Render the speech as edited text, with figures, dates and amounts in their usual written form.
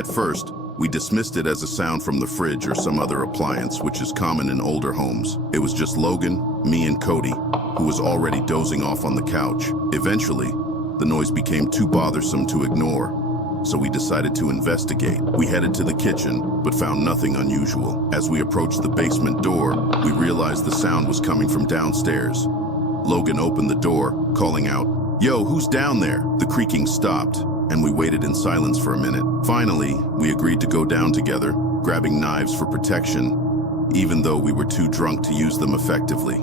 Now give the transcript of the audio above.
At first, we dismissed it as a sound from the fridge or some other appliance, which is common in older homes. It was just Logan, me, and Cody, who was already dozing off on the couch. Eventually, the noise became too bothersome to ignore, so we decided to investigate. We headed to the kitchen, but found nothing unusual. As we approached the basement door, we realized the sound was coming from downstairs. Logan opened the door, calling out, "Yo, who's down there?" The creaking stopped, and we waited in silence for a minute. Finally, we agreed to go down together, grabbing knives for protection, even though we were too drunk to use them effectively.